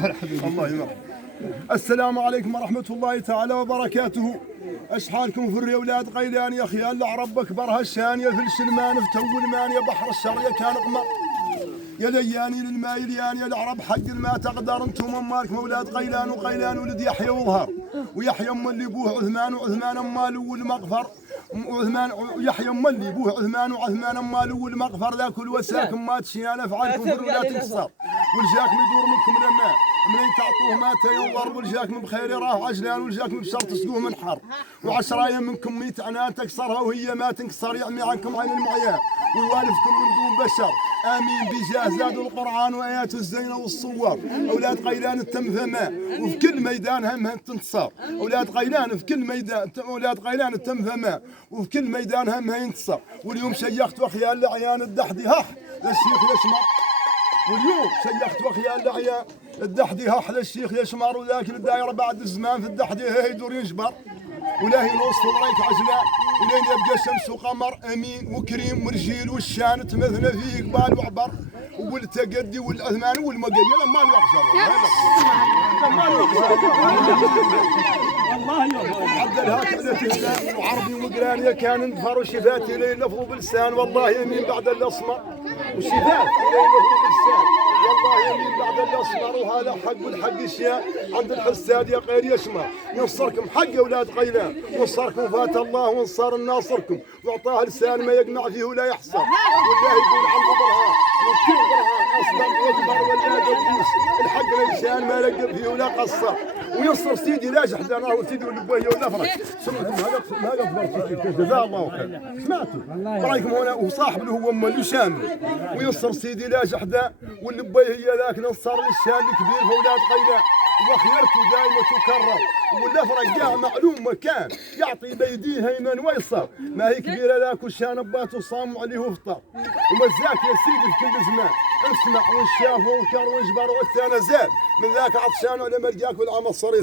الله يمرحبا. السلام عليكم ورحمة الله تعالى وبركاته. أشحالكم في الريولاد قيلان يا خيال العرب أكبر هالشانية في السلمان في تو المان يا بحر الشر كان قمر يا لياني للماء لياني يا العرب حق الماء تقدر انتم امالكم اولاد قيلان وقيلان ولد يحيى وظهر ويحيى ام اللي ابوه عثمان وعثمان امال والمغفر وعثمان يحيى ام اللي ابوه عثمان وعثمان امال والمغفر ذاك الوساكم ما تشيان افعالكم في الولاة تنصر والجاكم يدور منكم لما منين تعطوه ما تينضرب والجاكم بخير يراه عجلان والجاكم بشر تسقوه من حر وعشرايا منكم 100 عنان تكسرها وهي ما تنكسر يعمي عنكم عين المعيان ويوالفكم من دون بشر امين بجاه زاد القران وايات الزينه والصور اولاد قيلان التمثمه وفي كل ميدان هم تنتصر اولاد قيلان في كل ميدان اولاد قيلان التمثمه وفي كل ميدان هم ينتصر واليوم شيخت وخيال العيان الدحدي هح للشيخ يشمر واليوم شيخت وخيال العيان الدحدي هح للشيخ يشمر ولكن الدائره بعد الزمان في الدحدي هي يدور ينجبر ولا هي نص ضريك عجلان ولين يبقى شمس وقمر امين وكريم ورجيل والشان تمثل فيه قبال وعبر والتقدي والعثمان والمقيل ما نوقف والله عبد الهاتف وعربي وقرانيه كان انفر وشفاتي لين لفظوا بلسان والله يمين بعد الاسمر وشفاتي لين لفظوا بلسان والله يمين بعد الاسمر وهذا حق والحق اشياء عند الحساد يا غير يشمر ينصركم حق يا اولاد قيلان ونصركم فات الله ونصر ناصركم واعطاه لسان ما يقنع فيه ولا يحصر والله يقول عنده برهان وكل برهان اصلا واكبر ولا دوس الحق لسان ما لقى فيه ولا قصر وينصر سيدي لا جحدنا وسيدي والبويه ولا فرق سمعتم هذا اكبر جزاه الله خير سمعتوا رايكم هنا وصاحب اللي هو ام شامل وينصر سيدي لا جحده والبويه هي ذاك نصر للشان الكبير فاولاد قيلان وخيرته دائما تكرر والافرق جاء معلوم مكان يعطي بيديه ايمن ويسر ما هي كبيره ذاك والشان بات صام عليه وفطر ومزاك يا سيدي في كل زمان اسمع وشاف وانكر وانجبر والثاني زاد من ذاك عطشان على ما لقاك والعمل صار